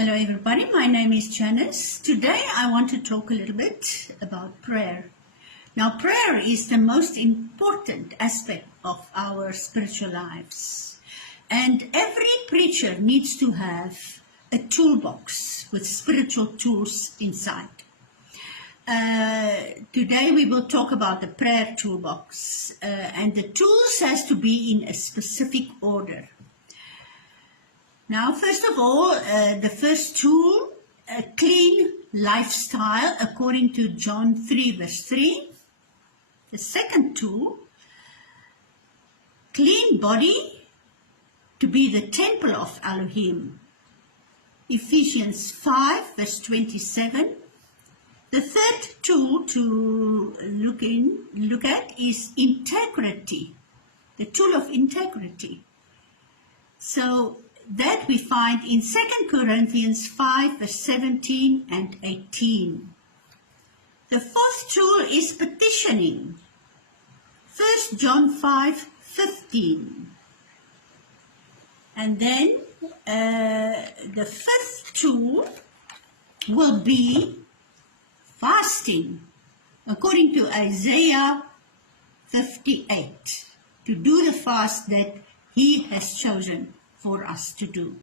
Hello everybody, my name is Janice. Today I want to talk a little bit about prayer. Now prayer is the most important aspect of our spiritual lives. And every preacher needs to have a toolbox with spiritual tools inside. Today we will talk about the prayer toolbox and the tools has to be in a specific order. Now, first of all, the first tool, a clean lifestyle, according to John 3, verse 3. The second tool, clean body to be the temple of Elohim. Ephesians 5, verse 27. The third tool to look at is integrity, the tool of integrity. So, that we find in 2 Corinthians 5, verse 17 and 18. The fourth tool is petitioning. 1 John 5, 15. And then the fifth tool will be fasting, according to Isaiah 58, to do the fast that He has chosen for us to do.